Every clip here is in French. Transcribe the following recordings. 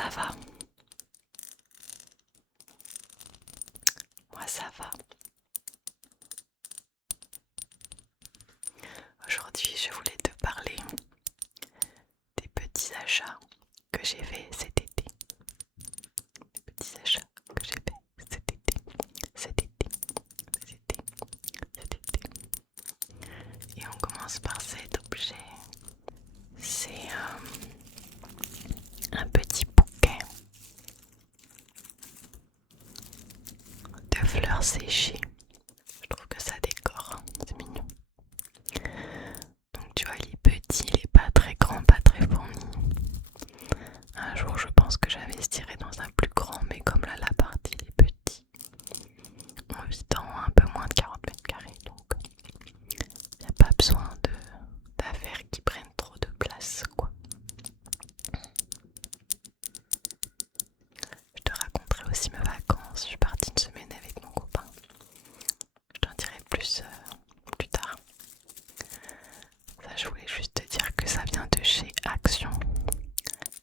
ça va. Moi ça va. Aujourd'hui je voulais te parler des petits achats que j'ai fait cet été. Des petits achats que j'ai fait cet été. Cet été. Cet été. Cet été. Et on commence par cet objet. C'est un petit bouquet de fleurs séchées. Je trouve que ça décore, hein, c'est mignon. Donc tu vois, il est petit, il est pas très grand, pas très fourni. Un jour je pense que j'investirai dans un plus grand, mais comme là l'appart il est petit, on vit dans un peu moins de 40 mètres carrés, donc il n'y a pas besoin d'affaires qui prennent trop de place, quoi. Je te raconterai aussi mes vacances, je suis partie une semaine avec mon copain. Je t'en dirai plus plus tard. Ça, je voulais juste te dire que ça vient de chez Action.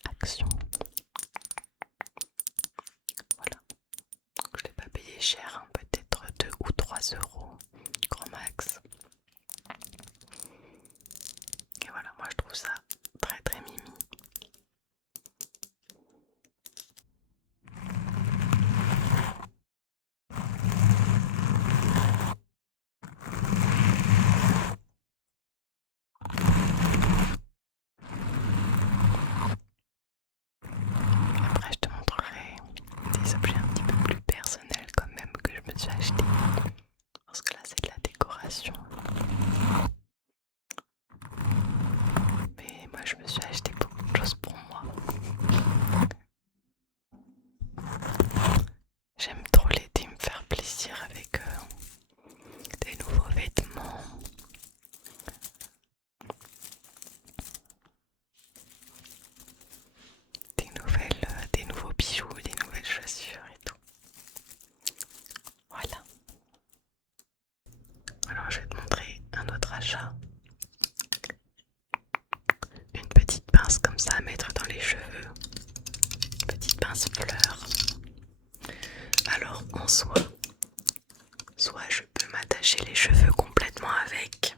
Action. Voilà. Je l'ai pas payé cher, hein, peut-être 2 ou 3 euros, grand max. Et voilà, moi je trouve ça très très mimi. Après je te montrerai des objets un petit peu plus personnels quand même que je me suis acheté. Parce que là c'est de la décoration. Mais moi je me suis acheté beaucoup de choses pour moi. J'aime trop l'été, me faire plaisir avec des nouveaux vêtements. Des nouveaux bijoux, des nouvelles chaussures et tout. Voilà. Alors je vais te montrer un autre achat. Une petite pince comme ça à mettre dans les cheveux. Petite pince fleur. Alors en soi, soit je peux m'attacher les cheveux complètement avec.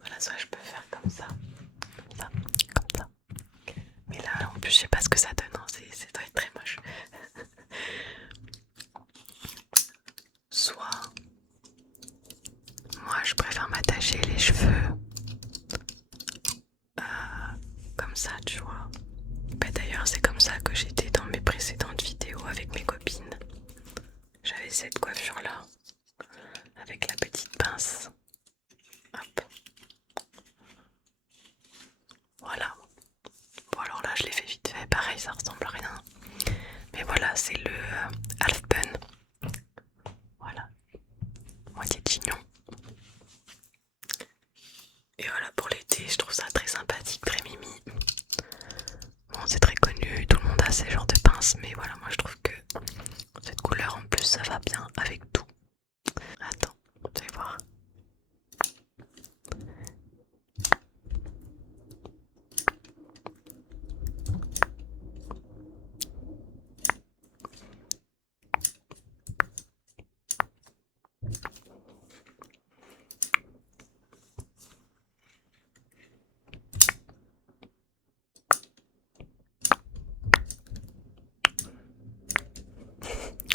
Voilà, soit je peux faire comme ça. Comme ça, comme ça. Mais là en plus je sais pas ce que ça donne, hein. Ça doit être très moche. Soit moi je préfère m'attacher les cheveux comme ça, tu vois. Bah, d'ailleurs c'est comme ça que j'étais dans mes précédentes vidéos avec mes copines. J'avais cette coiffure là avec la petite pince. Hop. Voilà. Bon alors là je l'ai fait vite fait, pareil ça ressemble à rien. Mais voilà, c'est le half bun. Voilà. Moitié de chignon. Et voilà, pour l'été, je trouve ça très sympathique, très mimi. Bon, c'est très connu, tout le monde a ces genres de pinces, mais voilà, moi je trouve que cette couleur en plus ça va bien avec tout. Attends, vous allez voir.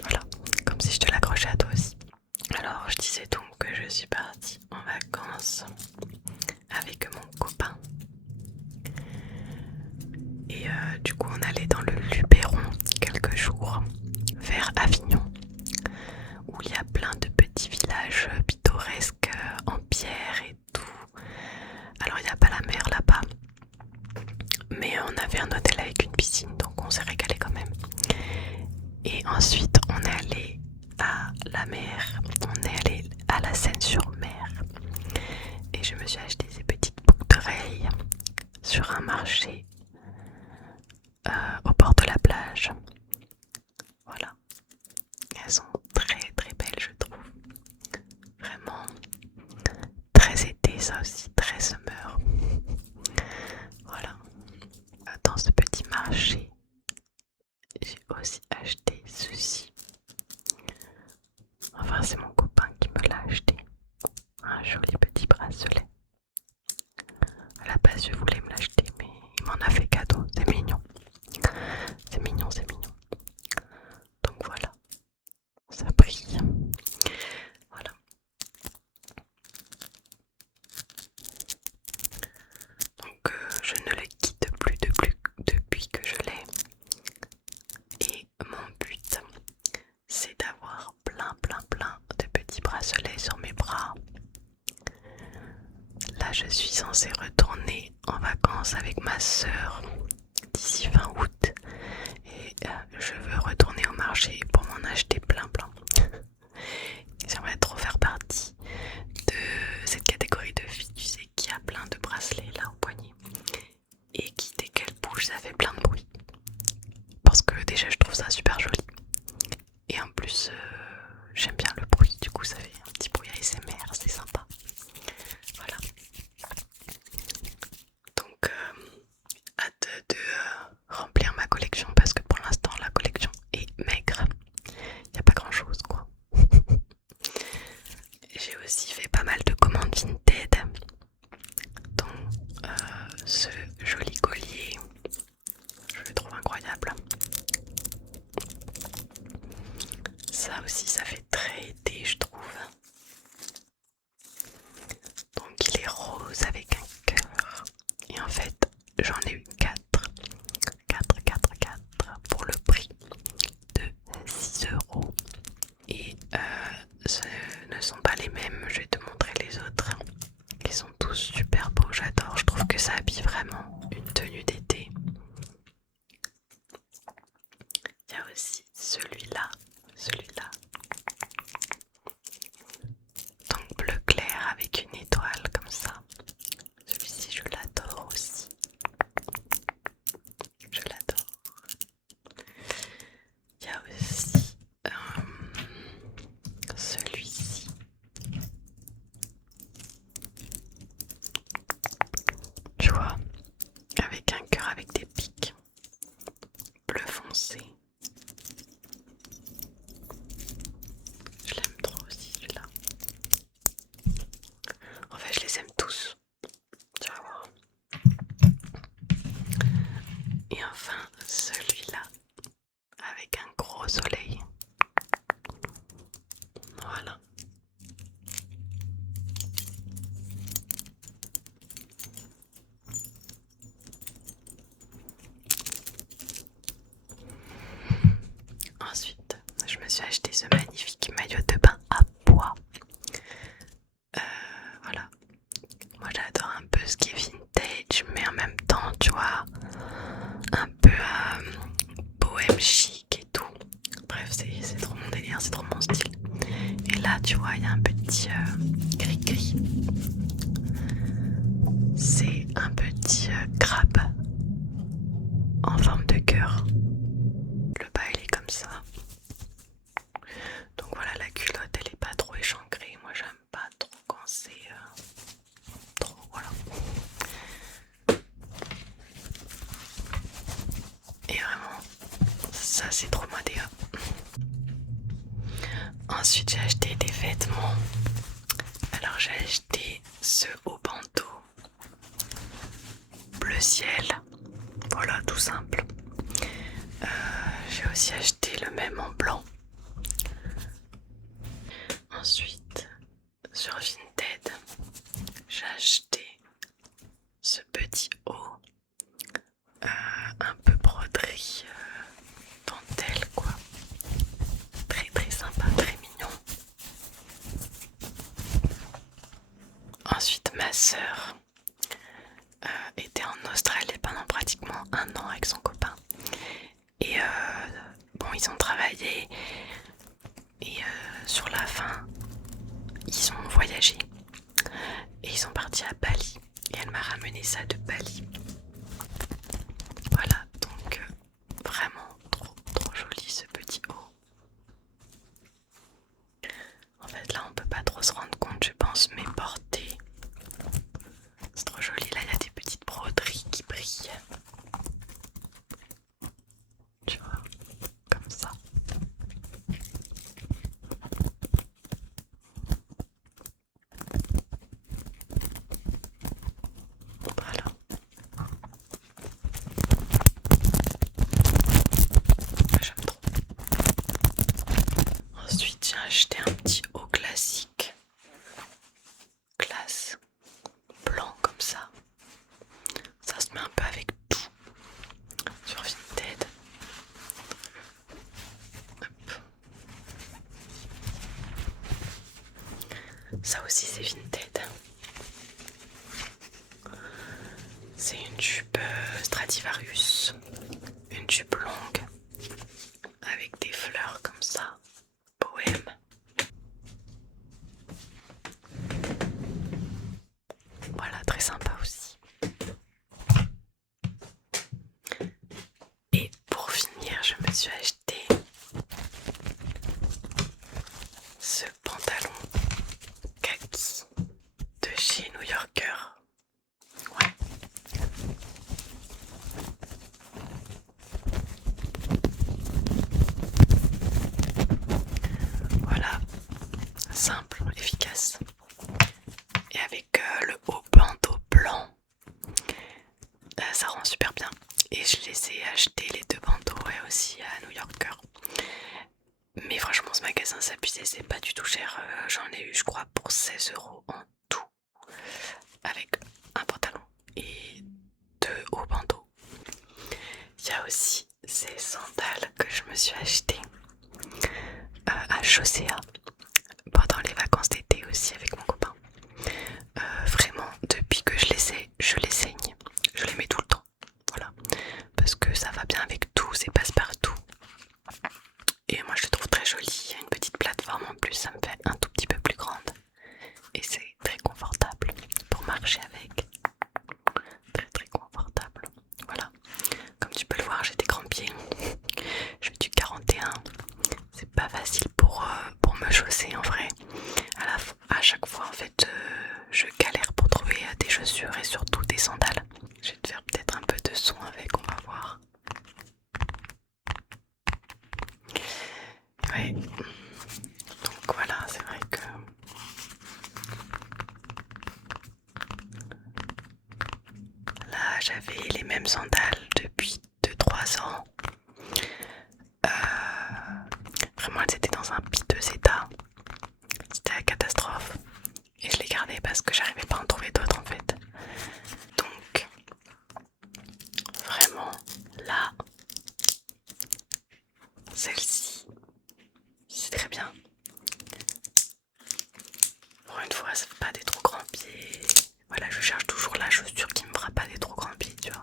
Voilà, comme si je te l'accrochais à toi aussi. Alors, je disais donc que je suis partie en vacances avec mon copain. Et du coup, on allait dans le Luberon quelques jours vers Avignon, où il y a plein de petits villages pittoresques en pierre et tout. Alors, il n'y a pas la mer là-bas, mais on avait un hôtel avec une piscine, donc on s'est régalé quand même. Et ensuite, on est allé à la mer, on est allé à la Seine-sur-Mer. Et je me suis acheté ces petites boucles d'oreilles sur un marché au bord de la plage. Voilà. Elles sont très très belles, je trouve. Vraiment très été, ça aussi, très summer. Voilà. Dans ce petit marché marché, j'ai aussi acheté ceci. Enfin, c'est mon copain qui me l'a acheté. Un joli petit bracelet. À la base, je voulais me l'acheter, mais il m'en a fait cadeau. C'est mignon. C'est mignon, c'est mignon. Donc voilà, ça brille. Voilà. Donc je ne le quitte plus depuis que je l'ai. Et mon but, c'est d'avoir plein de petits bracelets sur mes bras. Là, je suis censée retourner en vacances avec ma sœur d'ici fin août. Et je veux retourner au marché pour m'en acheter plein. J'aimerais trop faire partie de cette catégorie de filles, tu sais, qui a plein de bracelets là au poignet. Et qui, dès qu'elle bouge, ça fait plein de bruit. Parce que déjà, je trouve ça super joli. Et en plus, j'aime bien le bruit, du coup ça fait un petit bruit ASMR, c'est sympa. Voilà. Donc, hâte de remplir ma collection parce que pour l'instant la collection est maigre. Il n'y a pas grand chose quoi. J'ai aussi fait pas mal de commandes Vinted, dont ce joli collier. Je le trouve incroyable. Ça aussi, ça fait très été, je trouve. Donc il est rose avec un cœur. Et en fait, j'en ai eu 4 pour le prix de 6 €. Et ce ne sont pas les mêmes, je vais te montrer les autres. Ils sont tous super beaux, j'adore. Je trouve que ça habille vraiment une tenue d'été. Il y a aussi celui-là. Donc bleu clair avec une étoile comme ça. Celui-ci je l'adore aussi. Je l'adore. Il y a aussi celui-ci. Tu vois, avec un cœur avec des pics. Bleu foncé. Je l'aime trop aussi celui-là. En fait, je les aime tous. Tu vas voir. Et enfin, celui-là, avec un gros soleil. Voilà. Ensuite, je me suis acheté ce magnifique maillot de bain à pois. Voilà. Moi j'adore un peu ce qui est vintage, mais en même temps, tu vois, un peu bohème chic et tout. Bref, c'est trop mon délire, c'est trop mon style. Et là, tu vois, il y a un petit gris-gris. C'est un petit crabe en forme de cœur. Le bas, il est comme ça. Donc voilà, la culotte, elle est pas trop échancrée. Moi, j'aime pas trop quand c'est trop, voilà. Et vraiment, ça c'est trop moderne. Ensuite, j'ai acheté des vêtements. Alors, j'ai acheté ce haut bandeau bleu ciel. Voilà, tout simple. J'ai aussi acheté le même en blanc. Ensuite, sur Vinted, j'ai acheté ce petit haut un peu broderie dentelle quoi. Très sympa, très mignon. Ensuite, ma sœur était en Australie pendant pratiquement un an avec son copain. Et bon, ils ont travaillé et sur la fin, ils ont voyagé et ils sont partis à Bali. Et elle m'a ramené ça de Bali. Voilà, donc vraiment trop joli ce petit haut. En fait, là, on peut pas trop se rendre compte, je pense, mais porter. C'est trop joli. Là, il y a des petites broderies qui brillent. Ça aussi c'est Vinted. C'est une jupe Stradivarius. Une jupe longue. Avec des fleurs comme ça. Bohème. Voilà, très sympa aussi. Et pour finir, je me suis acheté ce pantalon kaki de chez New Yorker. Ouais. Voilà, simple, efficace. Et avec le haut bandeau blanc, ça rend super bien. Et je les ai achetés les deux bandeaux aussi à New Yorker. Mais franchement ce magasin s'abusait, c'est pas du tout cher. J'en ai eu je crois pour 16 € en tout. Avec un pantalon et deux hauts bandeaux. Il y a aussi ces sandales que je me suis achetées à Chaussea pendant les vacances d'été aussi avec mon copain. Vraiment depuis que je les ai, je les saigne. Je les mets tout le temps. Voilà. Parce que ça va bien avec tout, c'est passe-partout. Et moi je le trouve très joli. Il y a une petite plateforme en plus, ça me fait un tout petit peu plus grande. Et c'est très confortable pour marcher avec. Très très confortable. Voilà. Comme tu peux le voir, j'ai des grands pieds. Je fais du 41. C'est pas facile pour me chausser en vrai. À chaque fois en fait je galère pour trouver des chaussures et surtout des sandales. Je vais te faire peut-être un peu de son avec, on va voir. Ouais. Donc voilà, c'est vrai que là j'avais les mêmes sandales depuis 2-3 ans. Vraiment elles étaient dans un piteux état. C'était la catastrophe. Et je les gardais parce que j'arrivais pas à en trouver d'autres en fait. Donc vraiment là, celle-ci, c'est très bien. Pour une fois, ça fait pas des trop grands pieds. Voilà, je cherche toujours la chaussure qui me fera pas des trop grands pieds, tu vois.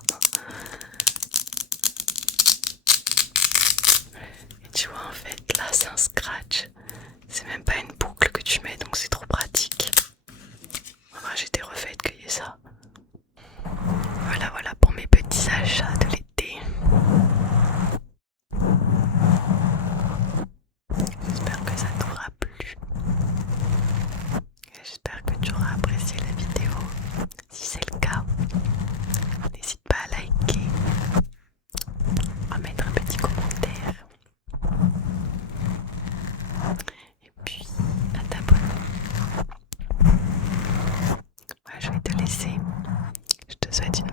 Et tu vois, en fait, là, c'est un scratch. C'est même pas une boucle que tu mets, donc c'est trop pratique. Enfin, j'étais refaite qu'il y ait ça. Voilà, voilà pour mes petits achats de l'été. J'espère que ça t'aura plu. J'espère que tu auras apprécié la vidéo. Si c'est le cas, n'hésite pas à liker, à mettre un petit commentaire et puis à t'abonner. Ouais, je vais te laisser. Je te souhaite une